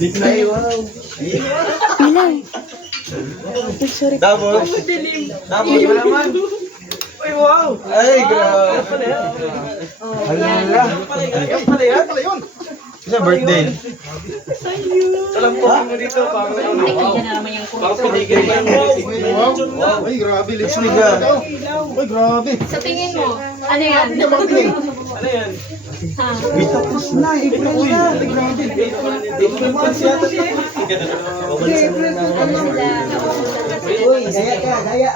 Ay, wow. Ilan? Double. Double mo naman. Ay, wow. Ay, grabe. Halala. Yan pala yun. Isa birthday. Alam po mo dito. Parang pinigil ba yung Ay, grabe. Liga. Ay, grabe. Sa tingin mo, ano yan? Ano yan? Tapos na, April na. Grabe. April siya. Uy, daya ka, daya.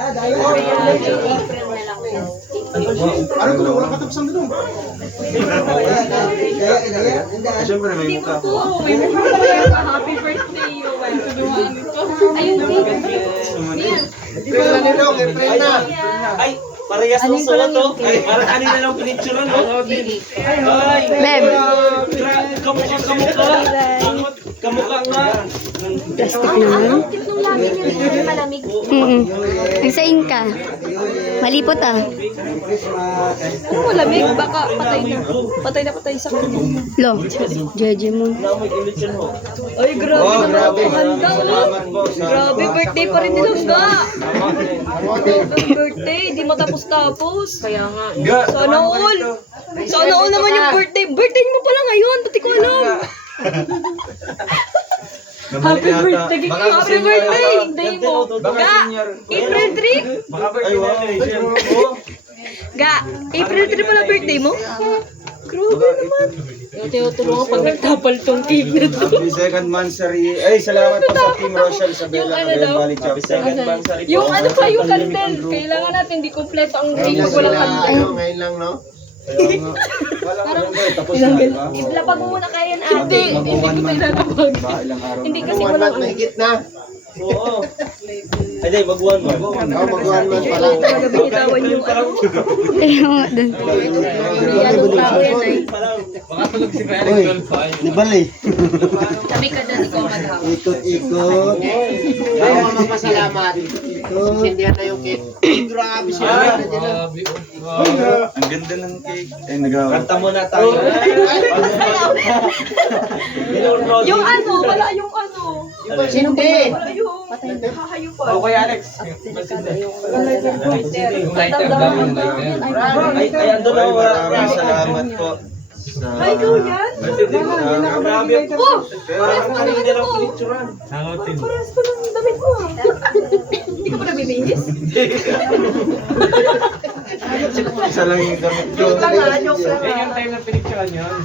Ano ko, wala katapos ang ganun. Daya. Siyempre may mukha ko. Happy birthday, Yoel. Ayun, April na. Ay, parehas ng sulat to. Ay, parang kanina lang pinicturan, no? Ay, Mem. Kamukha nga. Plastic naman. Nung langit niya dito, malamig. Nagsaing ka. Malipot ah. Ano malamig? Baka patay na. Patay sa kanya. Lo, Jeje mo. Ay, grabe Oh, naman grabe. ang handa. Salamat po. Grabe, birthday pa rin ni Langga. Ang birthday, di matapos-tapos. Kaya nga. Sana all. Sana all naman yung birthday. Birthday mo pala ngayon, pati ko alam. Happy birthday, happy birthday. Day mo. Ga, April 3? Ay, wow. Ga, April 3 pala birthday mo? Grabe naman. Tinutulungan pag nagtapal tong cake na to. Happy second monthsary. Ay, salamat po sa Team Rochelle Isabela. Yung ano daw? Happy second monthsary po. Yung ano pa, yung candle. Kailangan natin, di kompleto ang cake pag walang candle. Ngayon lang, no? Tapos na ba? Ilapag mo muna kaya ate. Hindi ko pinatapag. Ilang araw. Hindi kasi One walang month na higit na. Oo. Ay, di, mag-one man. Mag-one month pala. talaga binitawan yung ano. Ayaw nga dun. Yanong tao yan ay. Di bali. Sabi ka dyan, ikaw mag-hawak. Ikot. Ayaw mo mapasalamat. Sindihan na yung cake. Grabe siya. Ang ganda ng cake. Ay, kanta muna tayo. Yung ano, wala yung ano. Hindi. Wala yung hahayo pa. Okay, Alex. Ay, andun ako. Maraming salamat po. Ay, ikaw yan? Grabe po. Oh! Parang kanina lang pinicturan. Parehas ko ng damit mo. Hindi ka pa nabibihis? Isa lang yung damit ko. Joke lang ha, joke lang ha. Yung time na pinicturan yun.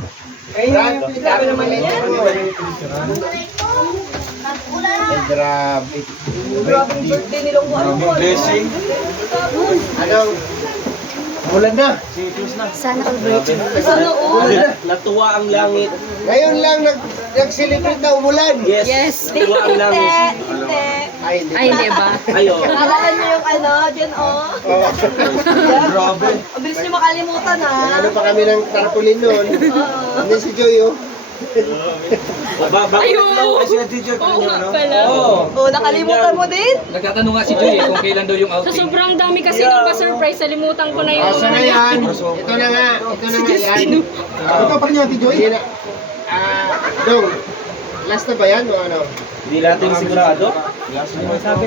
Grabe naman yan. Grabe. Grabe yung birthday nilang ano. Blessing. Ano? Mulan na. Sana all virgin. Sana all. Natuwa ang langit. Ngayon lang nag-celebrate na umulan. Yes. Natuwa ang langit. Hindi. Ay, hindi. Ay, di ba? Ayo. Naalala niyo yung ano, dyan oh. Grabe. Ang bilis niyo makalimutan ha. Ano pa kami ng tarpaulin noon. Hindi si Joy, oh. Ayun. Kasi teacher ko Oo niyo, nga no? pala. Oo. Oh, nakalimutan mo din? Nagtatanong nga si Joy kung kailan daw yung Sa outing. sobrang dami kasi nung pa-surprise, salimutan ko na yung... Asa na yan? Ito na nga. Yan. Ito pa rin yung Joy? Dong, last na ba yan o ano? Hindi natin sigurado.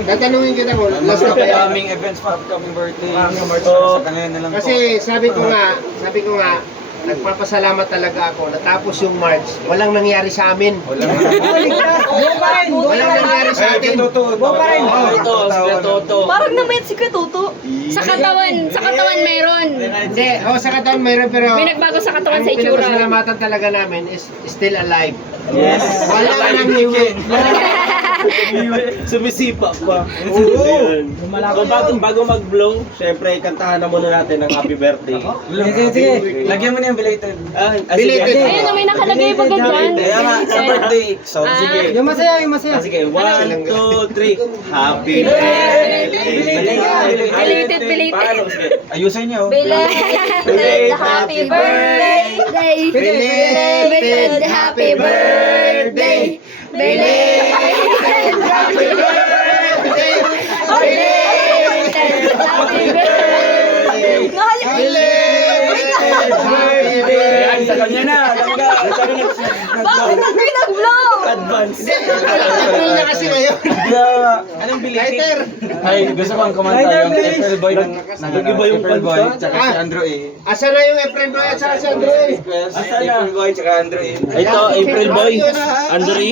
Tatanungin kita mo, last na ba yan? Maraming events pa upcoming birthday. So, sa kanila na lang po. Kasi sabi ko nga, nagpapasalamat talaga ako. Natapos yung March, walang nangyari sa amin. Walang nangyari sa atin. Totoo pa rin. Totoo. Parang naman si Katuto. Sa katawan meron. Hindi, sa katawan mayroon pero May nagbago sa katawan ang sa itsura. pinapasalamatan talaga namin is still alive. Yes. Wala nang hiwi. Sumisipa pa. Oo. So, bago mag-blow, syempre, kantahan na muna natin ang happy birthday. Sige. Lagyan mo na yung belated. Belated. Ayun na may nakalagay pag dyan. Kaya nga, sa birthday. So, sige. Yung masaya, yung masaya. Sige, 1, 2, 3. Happy birthday. Belated. Paano? Sige, ayusin niyo. Belated happy birthday. Belated happy birthday. Belated happy birthday. Belated happy birthday. Sa kanya na. Bakit nag-blow? Advance. Hindi, April na kasi ngayon. Anong Lighter. Ay, gusto kong kumanta yung April Boy ng Nag-iba yung April Boy, kanta? tsaka si Andrew A. Asa na yung April Boy at saka si Andre? April Boy, tsaka Andrew A. Ito, April Boy. Andri.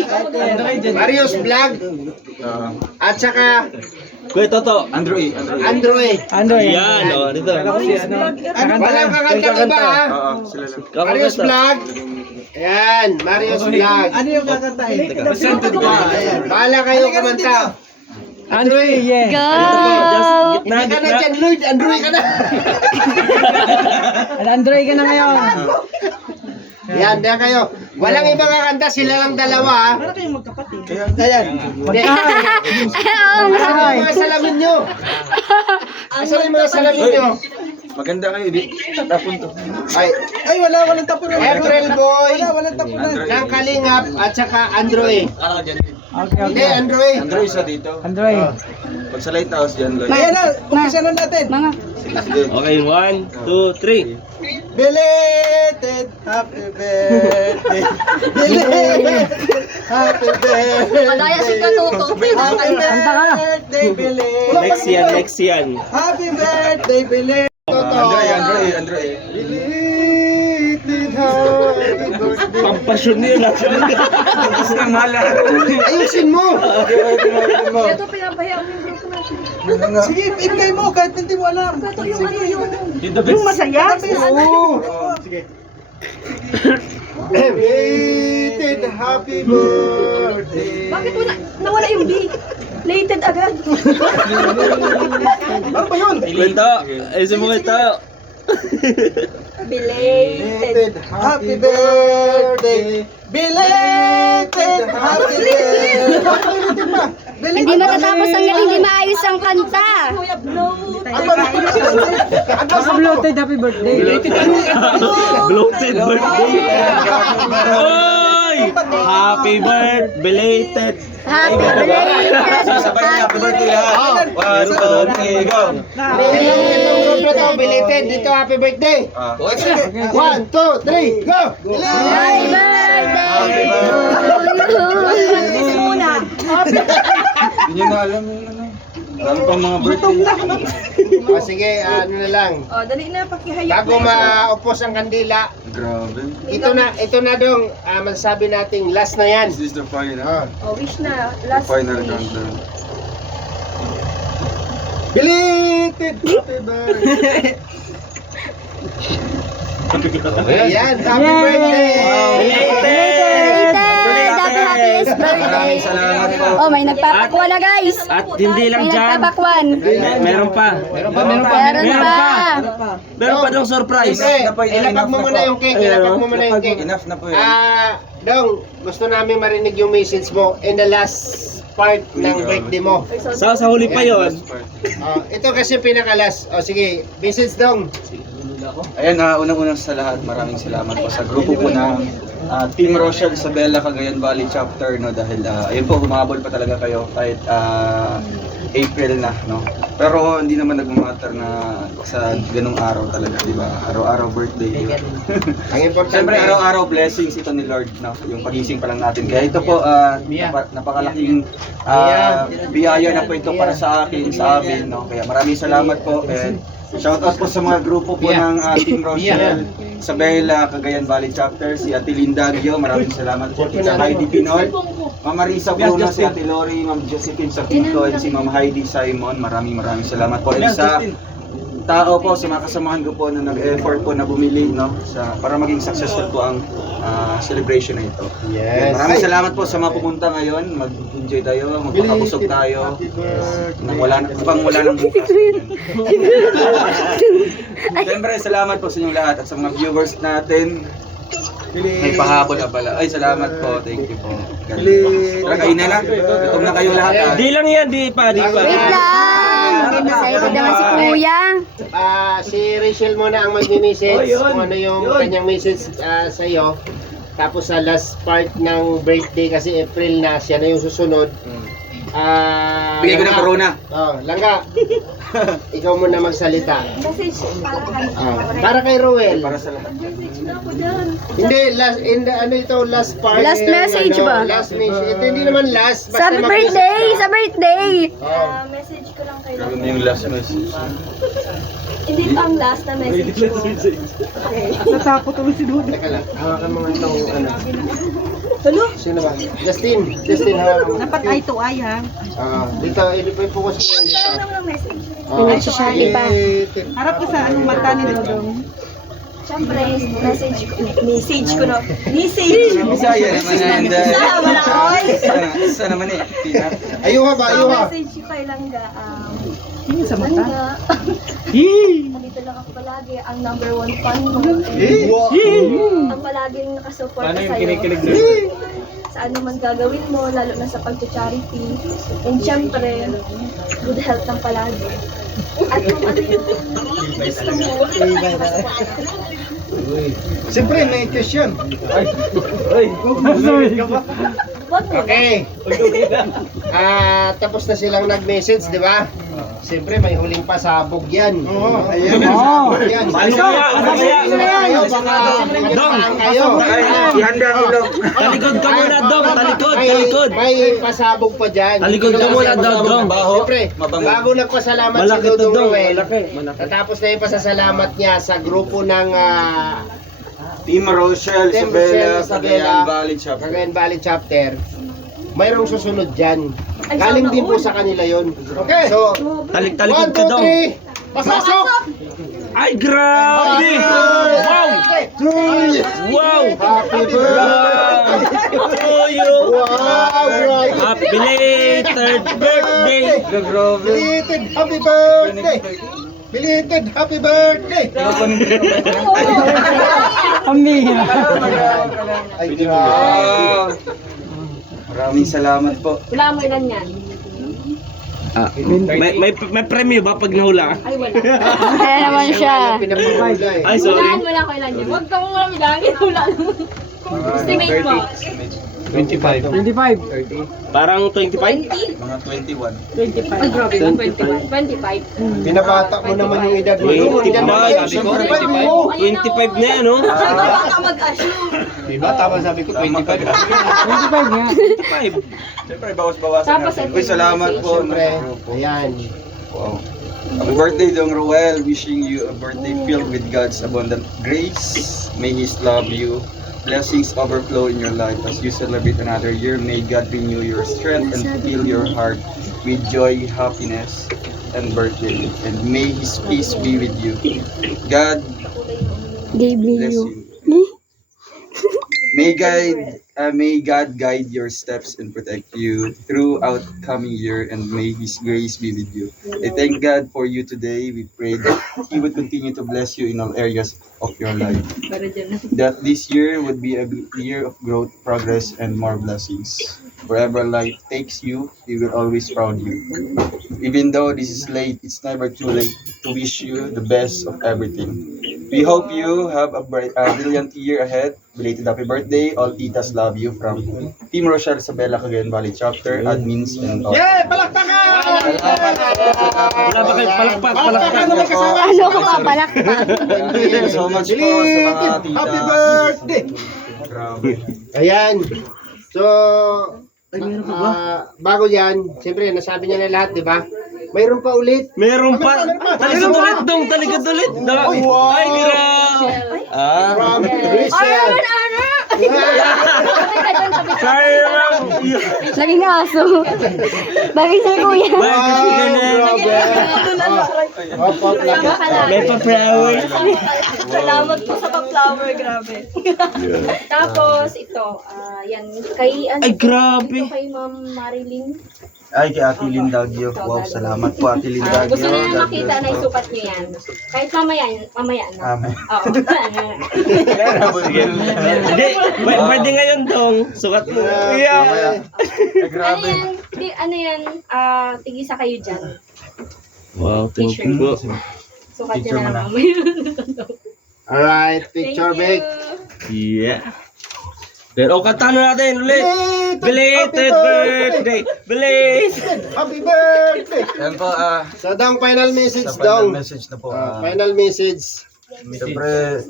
Marius Vlog at saka Kuya Toto. Andrew A. Andrew. Yan, o. Dito. Walang kakantang iba ha. Oo, sila lang. Marius Vlog. Ayan, Marius Vlog. Ano yung kakantahin? Bahala kayo kumanta. Andrew A, yeah. Go! Gitna, Hindi ka na gitna. dyan, Lloyd. Andrew ka na. Andrew A ka na ngayon. Yan, diyan kayo. Walang ibang kakanta, sila lang dalawa ha. Para kayong magkapatid. Ayan. Hindi. Asan yung mga salamin nyo? Asan yung mga salamin nyo? Maganda kayo, di? Tapon to. Ay, walang tapunan. April Boy. Walang tapunan. Ng Kalingap at saka Andrew A. Okay, Hindi, Andrew A. Andrew isa dito. Andrew A. Pag sa lighthouse dyan, Lloyd. Ayan na, umpisa na natin. Mga, Sige. Okay, 1, 2, 3. Belated happy birthday. Belated happy birthday. Madaya si Katuto. Happy birthday, belated. Next yan. Happy birthday, belated. Andrew A. Belated happy birthday. Pampasyon yun. Tapos na mahala. Ayusin mo. Ito pinapahiya mo yung grupo natin. Sige, ibigay mo kahit hindi mo alam. Ito yung ano yung... Yung masaya? Oo. Sige. Belated happy birthday. Bakit nawala yung B? Lated agad. Ano ba yun? Kwento. Ayusin mo kwento. Belated. Happy birthday. Belated happy birthday. hindi matatapos hanggang hindi maayos ang kanta. Kuya Blow. Bloated happy birthday. Bloated birthday. Oy! Happy birthday. Belated. Happy belated. Sabay na, happy birthday lahat. 1, 2, 3, go. Itong group na to, belated. Dito, happy birthday. 1, 2, 3, go! Happy birthday. Muna. Hindi nyo na alam yung ano. Dami pang mga birthday. O sige, ano na lang. O, dali na, pakihayop Bago maupos ang kandila, Grabe. ito na dong masasabi nating last na yan. This is the final. O, wish na. Last Final wish. countdown. Belated happy birthday. Ayan, happy birthday. Belated. Happy happiest birthday. Maraming salamat po. Oh, may nagpapakwa na guys. At hindi lang May dyan. nagpapakwan. Meron pa. Meron Meron pa. Meron pa ng surprise. Siyempre, ilapag mo muna yung cake. Ilapag mo muna yung cake. Enough na po yun. Dong, gusto namin marinig yung message mo in the last part ng birthday mo. Sa huli pa yon. Ito kasi pinakalas. O sige, message Dong. Ayan, unang-unang sa lahat, maraming salamat po sa grupo po ng Team Rochelle Isabela Cagayan Valley Chapter, no, dahil ayun po, humabol pa talaga kayo kahit April na, no. Pero hindi naman nag-matter na sa ganung araw talaga, di ba? Araw-araw birthday. Ang importante. Siyempre, araw-araw blessings ito ni Lord, no? Yung pagising pa lang natin. Kaya ito po, napakalaking biyaya na po ito para sa akin, sa amin, no? Kaya maraming salamat po. And shoutout po sa mga grupo po ng Team Rochelle, Isabela, Cagayan Valley Chapter, si Ate Linda Gio, maraming salamat po. Sa Heidi Pinoy, Ma'am Marisa Bruno, si Ate Lori, Ma'am Josephine Sakito, and si Ma'am Heidi Simon, maraming salamat po. And sa tao po, sa mga kasamahan ko po na nag-effort po na bumili, no, para maging successful po ang celebration na ito. Yes. Maraming salamat po sa mga pumunta ngayon. Mag-enjoy tayo, magpakabusog tayo. Nang wala nang bukas. Siyempre, salamat po sa inyong lahat at sa mga viewers natin. May pahabol na pala. Ay, salamat po. Thank you po. Tara, kainin na. Gutom na kayo lahat. Di lang yan, di pa. Wait lang. Excited naman si Kuya. Si Rachel muna ang mag-message kung ano yung kanyang message sa iyo. Tapos sa last part ng birthday kasi April na, siya na yung susunod. Bigay ko ng Langga. corona. Oh, Langga. Ikaw muna magsalita. Message para kay Para kay Roel. Para sa lahat. Message na ako dyan. Hindi, ano ito, last part. Last message ba? Last message. Ito hindi naman last. Basta Sa mag-message birthday! ka. Sa birthday! Message ko lang kay Grabe Langga. na yung last message. Hindi ito ang last na message ko. Okay. Teka lang, hawakan mo nga itong ano. Hello? Sino ba? Justin, hawakan mo. Dapat eye to eye ha. Dito, ilipay focus mo yan dito. Saan naman ang message? Pinagsasali pa. Harap ko sa anong mata ni Dodong. Siyempre, message ko na. Message! Bisaya naman yan. Wala ko. Isa naman eh. Peanut. Ayuha ba, ayuha. Message ko kay Langga. Tingin sa mata. Langga. Nandito lang ako palagi. Ang number 1 fan mo. Ang palaging nakasupport sa'yo. Sa ano man gagawin mo, lalo na sa pag-charity. And syempre, good health ng palagi. At kung ano yung gusto mo. Siyempre, may question. Wag mo. Okay. Tapos na silang nag-message, di ba? Siyempre, may huling pasabog yan. Oo, ayan. Pasabog yan. Ano kaya? Ano kaya? Kayo, baka magkataan kayo. Ihanda ko lang. Talikod ka muna, Dong. Talikod, May- talikod. May pasabog pa dyan. Talikod ka muna daw, Dong. Siyempre, Mabango. bago nagpasalamat si Malaki to, Dudong Dong. Ruel, Malaki. natapos na yung pasasalamat niya sa grupo ng Team Rochelle, Team Isabela, Rochelle, Cagayan Valley Chapter. Cagayan Valley Chapter. Mayroong susunod dyan. Ay, Galing sana din po all. sa kanila yon. Okay. So, Talikod 1, ka, 2, Dong. 3. Pasasok! Ay, grabe! Wow! Wow! Happy birthday! To you! Wow, right. Happy belated birthday! Belated happy birthday! Belated happy birthday! Ay, grabe. Wow! Maraming salamat po. Wala mo ilan yan. May premyo ba pag nahula? Ay, wala. Kaya naman siya. Pinapahula eh. Ay, sorry. Wala ko ilan yan. Huwag kang malamidangin. Wala mo. Estimate mo. 25. Parang 25? 20? Mga 21. Ay, grabe ka. 21. 25. Pinabata mo naman yung edad mo. 25. Edad mo, Sabi ko. 25 na yan, no? Baka mag-assume. Diba? Tama sabi ko, 25. 25. Siyempre, bawas-bawasan Tapos, natin. ito Uy, salamat yung po. Siyempre, ayan. Wow. Happy birthday, Dong Roel. Wishing you a birthday filled with God's abundant grace. May His love you. Blessings overflow in your life as you celebrate another year. May God renew your strength and fill your heart with joy, happiness, and birthday. And may His peace be with you. God Gave me bless you. you. May God guide your steps and protect you throughout coming year, and may His grace be with you. I thank God for you today. We pray that He would continue to bless you in all areas of your life. That this year would be a year of growth, progress, and more blessings. Wherever life takes you, He will always proud you. Even though this is late, it's never too late to wish you the best of everything. We hope you have a brilliant year ahead. Belated happy birthday. All titas love you from Team Rochelle, Isabela, Cagayan Valley Chapter, admins, and all. Yeah, palakpakan! Wala ba kayo? Palakpak, palakpak. Ano ka pa, palakpak? Thank you so much po sa mga titas. Happy birthday! Grabe. Ayan. So, bago yan, siyempre, nasabi niya na lahat, di ba? Mayroon pa ulit. Meron pa. Talikod ulit, Dong. Talikod ulit. Ay, grabe. From Rachel. Sorry, ma'am. Naging aso. Bagay sa kuya. Bakit kasi ganun? May pa-flowers. Salamat po sa pag-flower, grabe. Tapos, ito, yan, kay, ano, Ay, grabe. ito kay Ma'am Marilyn. Ay, kay Ate Lindagyo. Wow, salamat po Ate Lindagyo. Gusto niyo makita na isukat niyo yan. Kahit mamaya na. Amen. Oo. Hindi, pwede ngayon, Dong. Sukat mo. Yeah. Ay, Ano grabe. yan? Ano yan? Tigisa kayo dyan. Wow, thank you po. Sukat Picture niya mo na na. mamaya. Alright, Thank picture you. back. Yeah. Pero kanta na natin ulit. Belated birthday. Belated. Happy birthday! Yan po, So, Dong, final message, sa final Dong. message na po. Final message. Siyempre,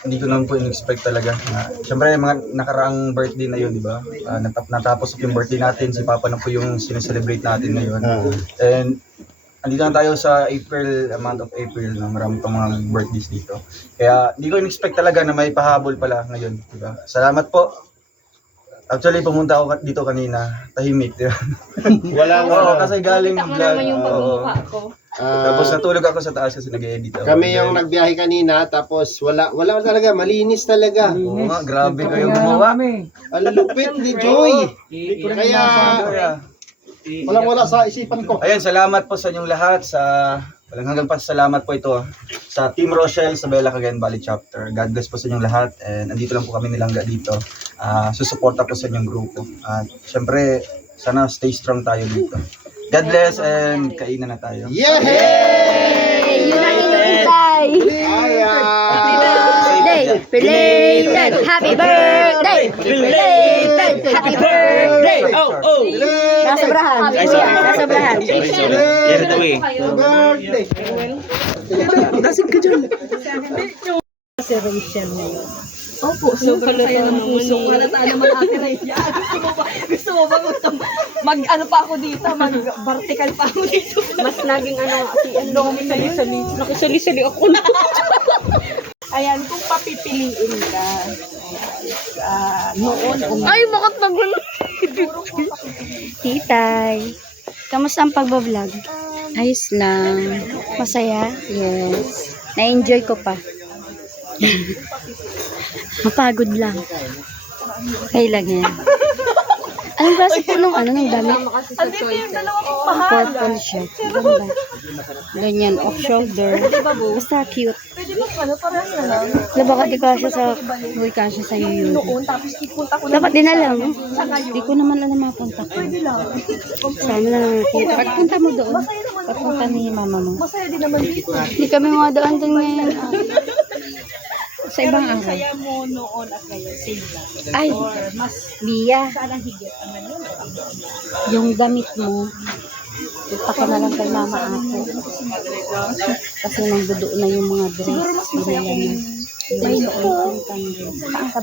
hindi ko naman po in-expect talaga. Siyempre, mga nakaraang birthday na yun, di ba? Natapos yung birthday natin, si Papa na po yung sineselebrate natin ngayon. And andito na tayo sa April, month of April, no? Marami pang mga birthdays dito. Kaya hindi ko in-expect talaga na may pahabol pala ngayon, di ba? Salamat po. Actually, pumunta ako dito kanina, tahimik, di ba? Walang, Oo, kasi galing Kita mo vlog. naman yung Oo. pagmumukha ko. Tapos natulog ako sa taas kasi nag-edit ako. kami yung nagbiyahe kanina, tapos wala talaga, malinis talaga. Oo nga, grabe kayo gumawa. Ang lupit ni Joy. Kaya, walang-wala sa isipan ko. Ayun, salamat po sa inyong lahat walang hanggang pasalamat po ito sa Team Rochelle sa Bella Cagayan Valley Chapter. God bless po sa inyong lahat and andito lang po kami nilangga dito. Susuporta po sa inyong grupo. At syempre, sana stay strong tayo dito. God bless and kainan na tayo. Yay! Yun ang hinihintay. Belated. Happy birthday. Belated. Happy birthday. Oh. Nasobrahan. Ay, sorry. Nasobrahan. Sorry. Get it away. Birthday! Dasig ka dyan. Si Rachel ngayon. Opo, sobrang kayo ng puso. Halata naman ate Ray. Gusto mo ba mag-ano pa ako dito? Mag-vertical pa ako dito. Mas naging ano, nakisali-sali. Nakisali-sali ako na. Ayan, kung papipiliin ka, noon Ay, bakit nagulo? Titay, kamusta ang pagbablog? Ayos lang. Masaya? Yes. Na-enjoy ko pa. Mapagod lang. Okay lang yan. Anong klase po nung ng damit? Andito yung dalawang mahal. Purple siya. Ganda. Ganyan, off shoulder. Basta cute. Pwede ba ano, parang na lang. Baka di kasya sa kasya sa iyo. Noon, tapos ipunta ko Dapat din alam. sa ngayon. Di ko naman alam mapunta ko. Pwede lang. Sana lang nakita. Pagpunta mo doon. Pagpunta ni mama mo. Masaya din naman dito. Hindi kami madaan din ngayon. Sa ibang araw. kaya mo noon at ngayon, same lang. Ay, Or mas Bia, sana higit ang ano, yung damit mo, punta ka na lang kay mama ako. Kasi nang dudo na yung mga dress. Siguro mas masaya ko. May noon. Saan ka